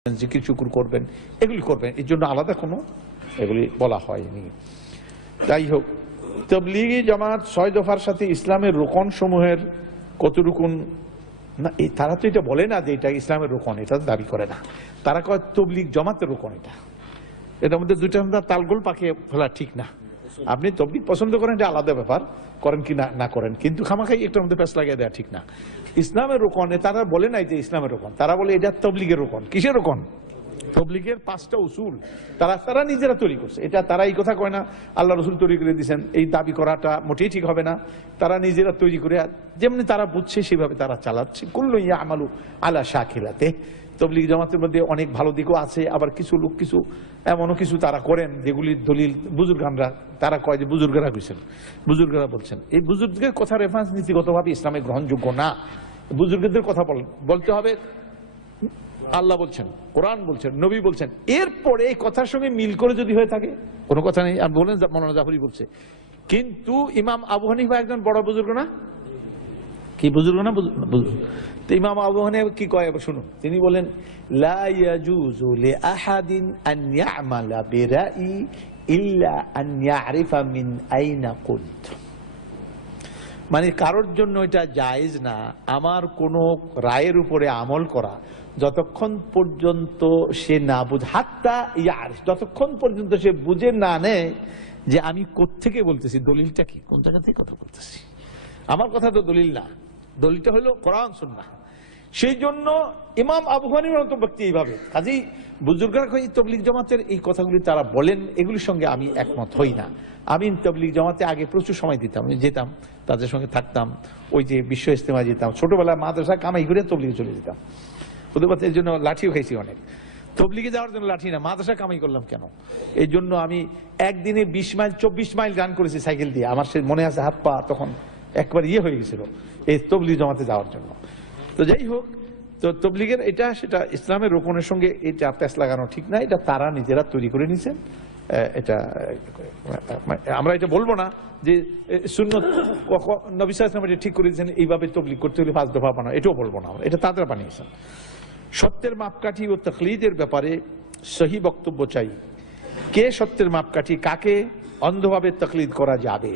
জিকির শুকুর করবেন, এগুলি করবেন, এর জন্য আলাদা কোনো এগুলি বলা হয়নি। যাই হোক, তাবলীগী জামাত ৬ দফার সাথে ইসলামের রোকন সমূহের কত রুকুন না, তারা তো এটা বলে না যে এটা ইসলামের রোকন, এটা দাবি করে না। তারা কয় তাবলীগ জামাতের রোকন। এটার মধ্যে দুইটা তালগোল পাকিয়ে ফেলা ঠিক না। আপনি তাবলীগ পছন্দ করেন, এটা আলাদা ব্যাপার, করেন কি না করেন, কিন্তু খামাখাই একটার মধ্যে প্যাঁচ লাগিয়ে দেওয়া ঠিক না। ইসলামের রোকন তারা বলে নাই যে ইসলামের রোকন, তারা বলে এটা তাবলীগের রোকন। কিসের রোকন? তাবলীগের ৫টা উসুল তারা নিজেরা তৈরি করছে। এটা তারা এই কথা কয় না আল্লাহ রসুল তৈরি করে দিয়েছেন, এই দাবি করাটা মোটেই ঠিক হবে না। তারা নিজেরা তৈরি করে যেমনি তারা বুঝছে সেভাবে তারা চালাচ্ছে। কুল্লু ইয়ামালু আলা শাকিলাতে। তাবলীগ জামাতের মধ্যে অনেক ভালো দিকও আছে, আবার কিছু লোক কিছু এমনও কিছু তারা করেন যেগুলির দলিল বুজুর্গানরা, তারা কয় যে বুজুর্গরা কইছেন, বুজুর্গরা বলছেন। এই বুজুর্গের কথা রেফারেন্স নীতিগতভাবে ইসলামে গ্রহণযোগ্য না। বুজুর্গদের কথা বলতে হবে আল্লাহ বলছেন, কোরআন বলছেন, নবী বলছেন, এরপরে এই কথার সঙ্গে মিল করে যদি হয়ে থাকে কোনো কথা নেই। আর বলেন মৌলানা জাফরি বলছে, কিন্তু ইমাম আবু হানিফা একজন বড় বুজুর্গ না? কি বুজুর্গ না? তো ইমাম আবু হানিফা কি কয় শুনুন, তিনি বলেন লা ইয়াজুজু লিআহাদিন আন ইয়ামালা বিরাই ইল্লা আন ইয়ারিফা মিন আইনা কুনত। মানে কারোর জন্য এটা জায়েজ না আমার কোন রায়ের উপরে আমল করা যতক্ষণ পর্যন্ত সে না বুঝে, হাত্তা ইয়ার, যতক্ষণ পর্যন্ত সে বুঝে না নেয় যে আমি কোত্থেকে বলতেছি, দলিলটা কি, কোন জায়গা থেকে কথা বলতেছি। আমার কথা তো দলিল না, দলিলটা হলো কোরআন সুন্নাহ। সেই জন্য ইমাম আবু হানিফার মতো ব্যক্তি এইভাবে। কাজেই বুজুর্গরা তাবলীগ জামাতের এই কথাগুলি তারা বলেন, এগুলির সঙ্গে আমি একমত হই না। আমি তাবলীগ জামাতে আগে প্রচুর সময় দিতাম, আমি যেতাম, তাদের সঙ্গে থাকতাম, ওই যে বিশ্ব ইজতেমায় যেতাম, ছোটবেলায় মাদ্রাসা কামাই করে তবলীগে চলে যেতাম। ওদের কথা এর জন্য লাঠিও খাইছি অনেক। তবলীগে যাওয়ার জন্য লাঠি না, মাদ্রাসা কামাই করলাম কেন? এই জন্য আমি একদিনে ২০ মাইল ২৪ মাইল রান করেছি সাইকেল দিয়ে। আমার সে মনে আছে, হাত পা তখন একবার হয়ে গেছিল এই তবলীগ জামাতে যাওয়ার জন্য। তো যাই হোক, তো তবলীগের এটা সেটা ইসলামের রোকনের সঙ্গে এটা প্যাঁচ লাগানো ঠিক না, এটা তারা নিজেরা তৈরি করে নিছেন। এটা আমরা এটা বলবো না যে সুন্নত নবী সাল্লাল্লাহু আলাইহি ওয়াসাল্লাম ঠিক করে দিয়েছেন এইভাবে তবলীগ করতে হলে ৫ দফা বানানো, এটাও বলবো না, এটা তাদের বানিয়েছেন। সত্যের মাপকাঠি ও তাকলীদের ব্যাপারে সহি বক্তব্য চাই। কে সত্যের মাপকাঠি, কাকে অন্ধভাবে তাকলীদ করা যাবে,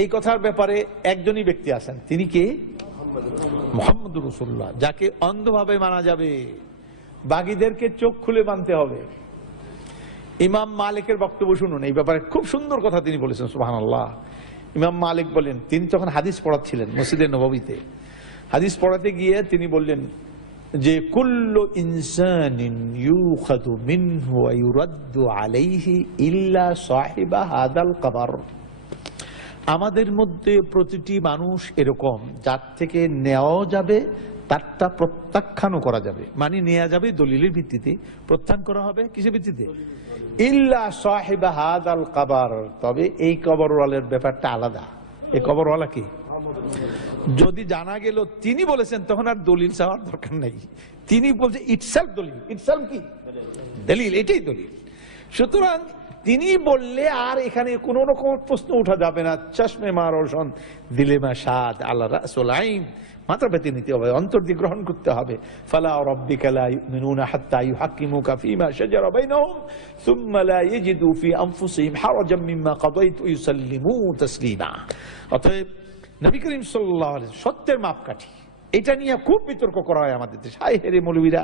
এই কথার ব্যাপারে একজনই ব্যক্তি আছেন, তিনি কে? মুহাম্মদুর রাসূলুল্লাহ, যাকে অন্ধভাবে মানা যাবে। বাগীদেরকে চোখ খুলে মানতে হবে। ইমাম মালিকের বক্তব্য শুনুন, এই ব্যাপারে খুব সুন্দর কথা তিনি বলেছেন, সুবহানাল্লাহ। ইমাম মালিক বলেন, তিনি তখন হাদিস পড়াচ্ছিলেন মসজিদে নববীতে। হাদিস পড়াতে গিয়ে তিনি বললেন যে কুল্লু ইনসানিন ইউখাযু মিনহু ওয়া ইউরাদ্দু আলাইহি ইল্লা সাহিবা হাদাল কবর। আমাদের মধ্যে প্রতিটি মানুষ এরকম, যার থেকে নেওয়া যাবে তারটা প্রত্যাখ্যানও করা যাবে, মানে নেওয়া যাবে দলিলের ভিত্তিতে, প্রত্যাখ্যান করা হবে কিসের ভিত্তিতে? ইল্লা সাহিবা হাদাল কবর, তবে এই কবরওয়ালার ব্যাপারটা আলাদা। এই কবরওয়ালা কি? যদি জানা গেল তিনি বলেছেন, তখন আর দলিল চাওয়ার দরকার নাই। তিনি বলছে ইটসেলফ দলিল, ইটসেলফ কি দলিল, এটাই দলিল। সুতরাং তিনি বললে আর এখানে কোন রকম প্রশ্ন উঠা যাবে না। চশমে মা রোশন দিলে মা সাদ আল্লাহ রাসূল আইন, মাথা পেতে নিতে হবে, অন্তর দিয়ে গ্রহণ করতে হবে। ফালা রাব্বিকা লা ইউমিনুনা হাত্তা ইউহাক্কিমুকা ফীমা শাজারা বাইনাহুম সুম্মা লা ইয়াজিদু ফি আনফুসিহিম হারাজাম মিম্মা কাদাইতু ওয়া ইউসাল্লিমু তাসলিমা। অতএব নবী করিম সাল্লাল্লাহু আলাইহি ওয়াসাল্লাম সত্যের মাপকাঠি, এটা নিয়ে খুব বিতর্ক করা হয় আমাদের দেশে। হায় হেরে মৌলবীরা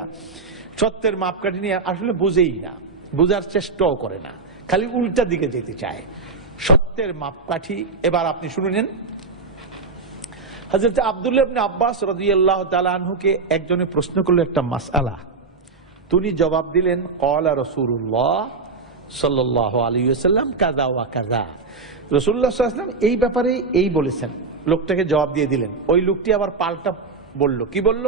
সত্যের মাপকাঠি নিয়ে আসলে বুঝেই না, বোঝার চেষ্টাও করে না, খালি উল্টা দিকে যেতে চায়। সত্যের মাপকাঠি এবার আপনি শুনেন। হযরত আব্দুল্লাহ ইবনে আব্বাস রাদিয়াল্লাহু তাআলা আনহুকে একজনে প্রশ্ন করলো একটা মাসআলা, তিনি জবাব দিলেন ক্বালা রাসূলুল্লাহ সাল্লাল্লাহু আলাইহি ওয়াসাল্লাম কাযা ওয়া কাযা। রাসূলুল্লাহ সাল্লাল্লাহু আলাইহি ওয়াসাল্লাম এই ব্যাপারে এই বলেছেন। লোকটাকে জবাব দিয়ে দিলেন। ওই লোকটি আবার পাল্টা বলল, কি বলল?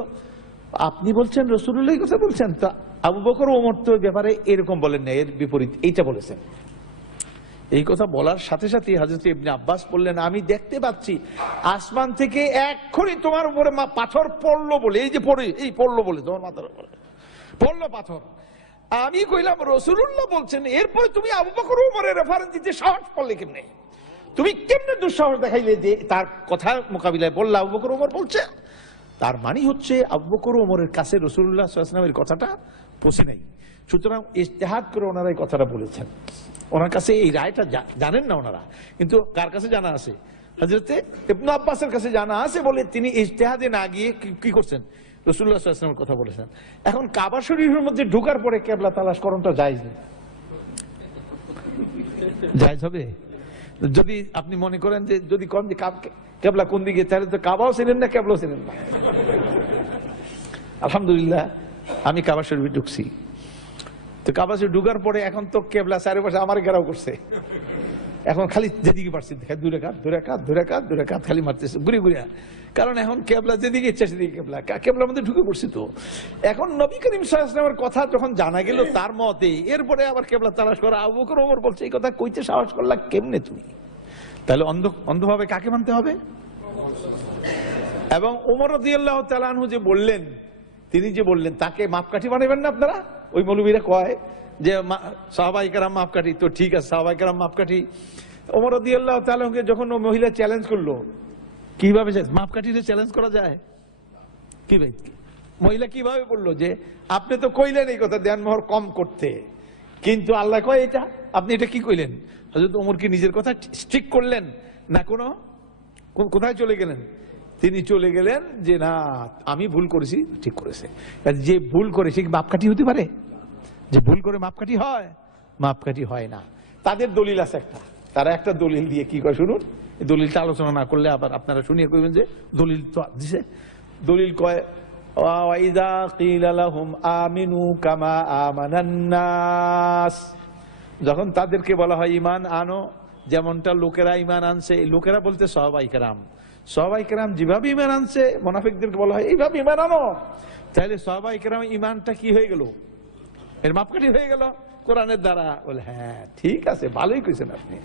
আপনি বলছেন রাসূলুল্লাহ এই কথা বলছেন, তা আবু বকর ওমর তো ব্যাপারে এরকম বলেন না, এর বিপরীত এইটা বলেছেন। এই কথা বলার সাথে সাথে হযরত ইবনে আব্বাস বললেন, আমি দেখতে পাচ্ছি আসমান থেকে এক্ষুনি তোমার উপরে পাথর পড়লো বলে, এই যে পড়ে এই পড়লো বলে তোমার মাথার উপরে পড়লো পাথর। আমি কইলাম রাসূলুল্লাহ বলছেন, এরপরে তুমি আবু বকর ওমরের রেফারেন্স দিতে সাহস করলে কেমনে? তুমি কেমনে দুঃসাহস দেখাইলে যে তার কথা মোকাবিলায় বললা আবু বকর ওমর বলছে? তার মানে হচ্ছে আবু বকর ওমরের কাছে রাসূলুল্লাহ সাল্লাল্লাহু আলাইহি ওয়াসাল্লামের কথাটা পৌঁছে নাই, সুতরাং ইজতিহাদ করে ওনারা এই কথাটা বলেছেন। ওনার কাছে এই রায়টা জানেন না ওনারা, কিন্তু কার কাছে জানা আছে? হযরতে ইবনে আব্বাসের কাছে জানা আছে বলে তিনি ইজতিহাদে না গিয়ে কি করছেন, রাসূলুল্লাহ সাল্লাল্লাহু আলাইহি ওয়াসাল্লামের কথা বলেছেন। এখন কাবা শরীফের মধ্যে ঢোকার পরে কিবলা তালাশ করণটা জায়েজ নেই, জায়েজ হবে? যদি আপনি মনে করেন যে যদি কোন যে কিবলা কোন দিকে, তাহলে তো কাবাও ছিলেন না, কিবলাও ছিলেন না। আলহামদুলিল্লাহ আমি কাবা শরীফে ঢুকছি, তো কাবা শরীফ ঢুকার পরে এখন তো কিবলা চারিপাশে আমার ঘেরাও করছে, এখন খালি যেদিকে পারছি দেখা দূরে কাত খালি মারতেছে ঘুরে ঘুরে, কারণ এখন কিবলা যেদিকে ইচ্ছা সেদিকে কিবলার মধ্যে ঢুকে পড়ছি। তো এখন নবী করিম সাল্লাল্লাহু আলাইহি ওয়াসাল্লামের কথা যখন জানা গেল তার মতে, এরপরে আবার কিবলা তালাশ করা, আবু বকর ওমর বলছে এই কথা কইতে সাহস করলা কেমনে তুমি? তাহলে অন্ধভাবে কাকে মানতে হবে? এবং ওমর রাদিয়াল্লাহু তাআলা আনহু যে বললেন, তিনি যে বললেন তাকে মাপকাঠি বানাবেন না আপনারা। ওই মৌলবীরা কয় যে সাহাবায়ে কেরাম মাপকাঠি, তো ঠিক আছে সাহাবায়ে কেরাম মাপকাঠি। ওমর রাদিয়াল্লাহু তাআলাকে যখন ও মহিলা চ্যালেঞ্জ করলো, কিভাবে মাপকাঠিতে চ্যালেঞ্জ করা যায়? কি ভাই, মহিলা কিভাবে বললো যে আপনি তো কইলেন এই কথা দেনমোহর কম করতে, কিন্তু আল্লাহ কয় এটা, আপনি এটা কি কইলেন? হযরত ওমর কি নিজের কথা স্ট্রিক করলেন না কোথায় চলে গেলেন? তিনি চলে গেলেন যে না আমি ভুল করেছি, ঠিক করেছে। যে ভুল করে সে কি মাপকাঠি হতে পারে? যে ভুল করে মাপকাঠি হয়? মাপকাঠি হয় না। তাদের দলিল আছে একটা, তারা একটা দলিল দিয়ে কি কয় শুনুন, এই দলিলটা আলোচনা না করলে আবার আপনারা শুনিয়ে কইবেন যে দলিল তো দিছে। দলিল কয় ওয়াইদা কিলা লাহুম আমিনু কামা আমানান নাস, যখন তাদেরকে বলা হয় ঈমান আনো যেমনটা লোকেরা ঈমান আনছে, এই লোকেরা বলতে সাহাবায়ে কেরাম, সাহাবায়ে কেরাম যেভাবে ঈমান আনছে মুনাফিকদেরকে বলা হয় এইভাবে ঈমান আনো, তাহলে সাহাবায়ে কেরাম ঈমানটা কি হয়ে গেল? এর মাপকাঠি হয়ে গেল কোরআনের দ্বারা। বলে হ্যাঁ ঠিক আছে, ভালোই কইছেন আপনি,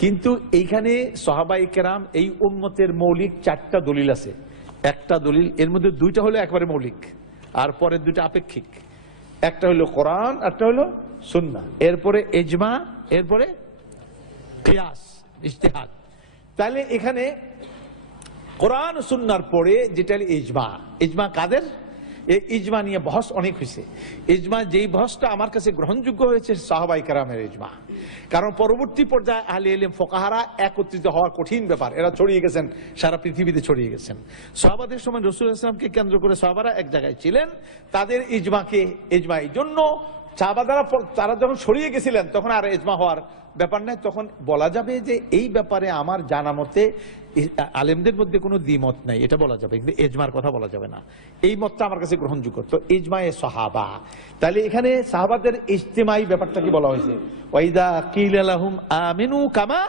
কিন্তু এইখানে সাহাবায়ে কেরাম এই উম্মতের মৌলিক 4টা দলিল আছে। একটা দলিল, এর মধ্যে 2টা হলো একবারে মৌলিক আর পরের 2টা আপেক্ষিক। একটা হলো কোরআন, একটা হলো সুন্নাহ, এরপরে ইজমা, এরপরে কিয়াস ইজতিহাদ। তাহলে এখানে কোরআন সুন্নাহর পরে যেটা ইজমা, ইজমা কাদের? এই ইজমা নিয়ে বহস অনেক হয়েছে। ইজমা যেই বহসটা আমার কাছে গ্রহণযোগ্য হয়েছে সাহাবায়ে কেরামের ইজমা, কারণ পরবর্তী পর্যায়ে আহলে ইলম ফুকাহারা একত্রিত হওয়া কঠিন ব্যাপার, এরা ছড়িয়ে গেছেন সারা পৃথিবীতে ছড়িয়ে গেছেন। সাহাবাদের সময় রাসূল সাল্লাল্লাহু আলাইহি ওয়াসাল্লামকে কেন্দ্র করে সাহাবারা এক জায়গায় ছিলেন, তাদের ইজমাকে ইজমা এই জন্য সাহাবারা তারা যখন ছড়িয়ে গেছিলেন তখন আর ইজমা হওয়ার ব্যাপার নাই, তখন বলা যাবে যে এই ব্যাপারে আমার জানা মতে আলেমদের মধ্যে কোনো দ্বিমত নাই, এটা বলা যাবে, কিন্তু ইজমার কথা বলা যাবে না। এই মতটা আমার কাছে গ্রহণযোগ্য। তো ইজমায়ে সাহাবা, তাহলে এখানে সাহাবাদের ইজতিমাই ব্যাপারটা কি বলা হয়েছে? ওয়াইদা কিলা লাহুম আমিনু কামা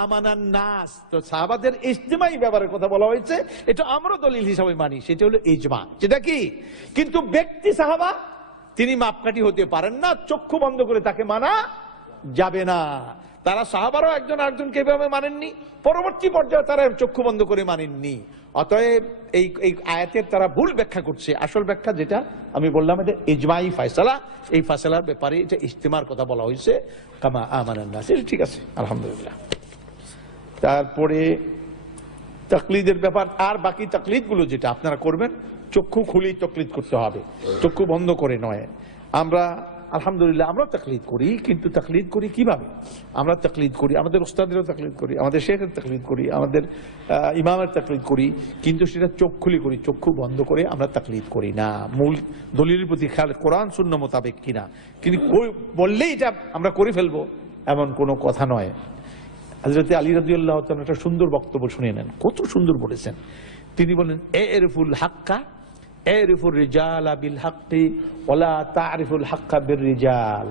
আমানান নাস, তো সাহাবাদের ইজতিমাই ব্যাপারের কথা বলা হয়েছে, এটা আমরা দলিল হিসাবে মানি, সেটা হলো ইজমা। যেটা কি, কিন্তু ব্যক্তি সাহাবা তিনি মাপকাঠি হতে পারেন না, চক্ষু বন্ধ করে তাকে মানা যাবে না। তারা সাহাবারও একজন আরেকজনকে এভাবে মানেননি, পরবর্তী পর্যায়ে তারা চক্ষু বন্ধ করে মানেননি। অতএব এই আয়াতের তারা ভুল ব্যাখ্যা করছে। আসল ব্যাখ্যা যেটা আমি বললাম, এটা ইজমাই ফায়সালা, এই ফায়সালার ব্যাপারে এটা ইজতিমার কথা বলা হয়েছে, কামা আমানান নাস, ঠিক আছে আলহামদুলিল্লাহ। তারপরে তাকলিদের ব্যাপার, আর বাকি তাকলিদ গুলো যেটা আপনারা করবেন চক্ষু খুলেই তাকলিদ করতে হবে, চক্ষু বন্ধ করে নয়। আমরা আলহামদুলিল্লাহ আমরা তাকলিদ করি, কিন্তু তাকলিদ করি কিভাবে? আমরা তাকলিদ করি আমাদের উস্তাদেরও তাকলিদ করি, আমাদের শেখের তাকলিদ করি, আমাদের ইমামের তাকলিদ করি, কিন্তু সেটা চোখ খুলে করি, চক্ষু বন্ধ করে আমরা তাকলিদ করি না। মূল দলিলের প্রতি খেয়াল, কোরআন সুন্নাহ মোতাবেক কিনা, কিন্তু বললেই এটা আমরা করে ফেলবো এমন কোনো কথা নয়। হযরত আলী রাদিয়াল্লাহু তাআলা একটা সুন্দর বক্তব্য শুনে নেন, কত সুন্দর বলেছেন। তিনি বলেন এরিফুল হাক্কা এরিফুর রিজালা বিল হাক্কি ওয়ালা তারিফুল হাক্কা বির রিজাল,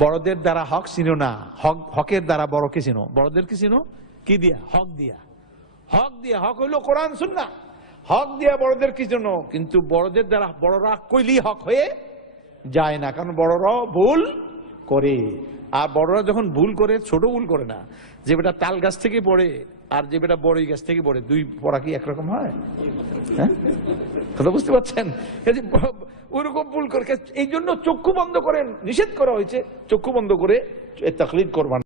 বড়দের দ্বারা হক চিনো না, হকের দ্বারা বড়কে চিনো। বড়দেরকে চিনো কি দিয়া? হক দিয়া। হক দিয়া, হক হইলো কোরআন সুন্নাহ, হক দিয়া বড়দেরকে চিনো, কিন্তু বড়দের দ্বারা বড়রা কইলেই হক হয়ে যায় না, কারণ বড়রাও ভুল করে। আর বড়রা যখন ভুল করে, ছোট ভুল করে না, যে বেটা তাল গাছ থেকে পড়ে আর যে বেটা বড়ই গাছ থেকে পড়ে, দুই পড়া কি একরকম হয়? হ্যাঁ, কথা বুঝতে পারছেন? ওইরকম ভুল করে, এই জন্য চক্ষু বন্ধ করেন, নিষেধ করা হয়েছে চক্ষু বন্ধ করে তাকলিদ করবেন।